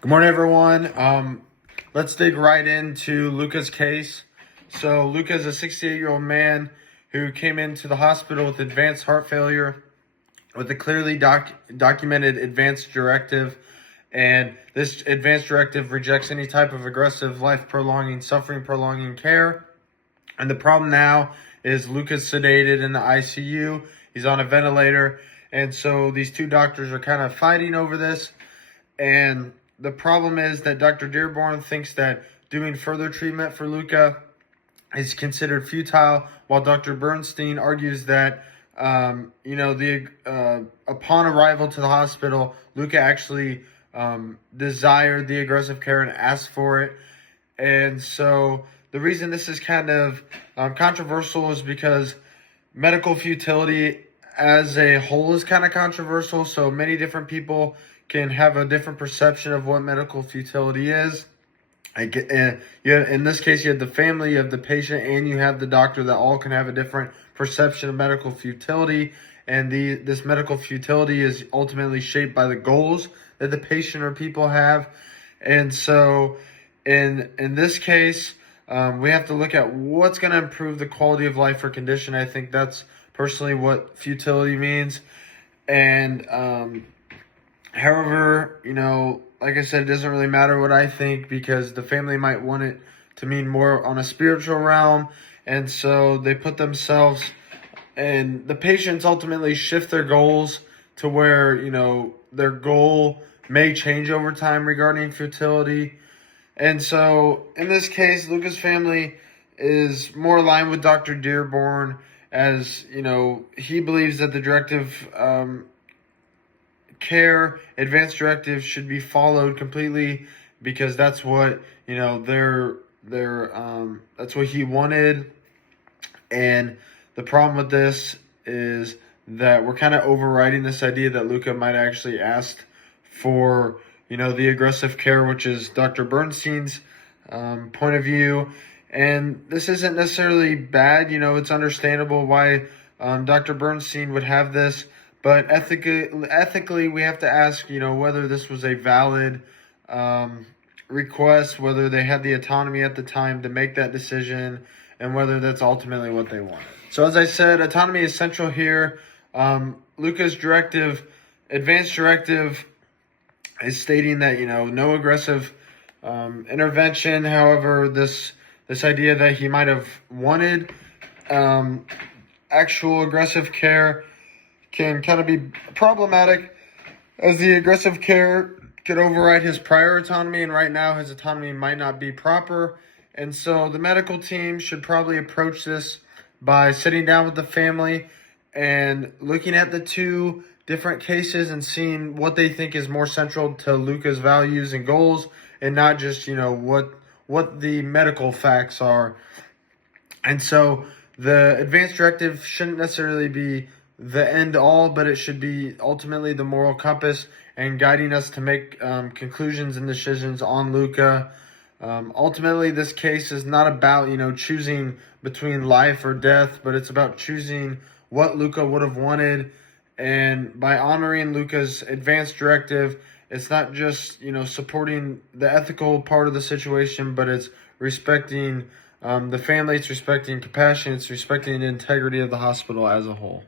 Good morning, everyone. Let's dig right into Luca's case. So Luca's a 68-year-old man who came into the hospital with advanced heart failure with a clearly documented advanced directive. And this advanced directive rejects any type of aggressive, life-prolonging, suffering-prolonging care. And the problem now is Luca's sedated in the ICU. He's on a ventilator. And so these two doctors are kind of fighting over this. And the problem is that Dr. Dearborn thinks that doing further treatment for Luca is considered futile, while Dr. Bernstein argues that, upon arrival to the hospital, Luca actually desired the aggressive care and asked for it. And so the reason this is kind of controversial is because medical futility as a whole is kind of controversial. So many different people can have a different perception of what medical futility is. In this case, you have the family of the patient and you have the doctor that all can have a different perception of medical futility. And this medical futility is ultimately shaped by the goals that the patient or people have. And so in this case, we have to look at what's going to improve the quality of life or condition. I think that's personally what futility means. And however, like I said, it doesn't really matter what I think because the family might want it to mean more on a spiritual realm. And so they put themselves, and the patients ultimately shift their goals to where, their goal may change over time regarding futility. And so in this case, Luca's family is more aligned with Dr. Dearborn as, he believes that the directive advanced directives should be followed completely because that's what, that's what he wanted. And the problem with this is that we're kind of overriding this idea that Luca might actually ask for, the aggressive care, which is Dr. Bernstein's point of view. And this isn't necessarily bad. It's understandable why Dr. Bernstein would have this. But ethically, we have to ask, whether this was a valid request, whether they had the autonomy at the time to make that decision, and whether that's ultimately what they wanted. So as I said, autonomy is central here. Luca's advanced directive, is stating that, no aggressive intervention. However, this idea that he might have wanted actual aggressive care can kind of be problematic, as the aggressive care could override his prior autonomy, and right now his autonomy might not be proper. And so the medical team should probably approach this by sitting down with the family and looking at the two different cases and seeing what they think is more central to Luca's values and goals, and not just, what the medical facts are. And so the advanced directive shouldn't necessarily be the end all, but it should be ultimately the moral compass and guiding us to make conclusions and decisions on Luca. Ultimately, this case is not about, choosing between life or death, but it's about choosing what Luca would have wanted. And by honoring Luca's advanced directive, it's not just, supporting the ethical part of the situation, but it's respecting the family, it's respecting compassion, it's respecting the integrity of the hospital as a whole.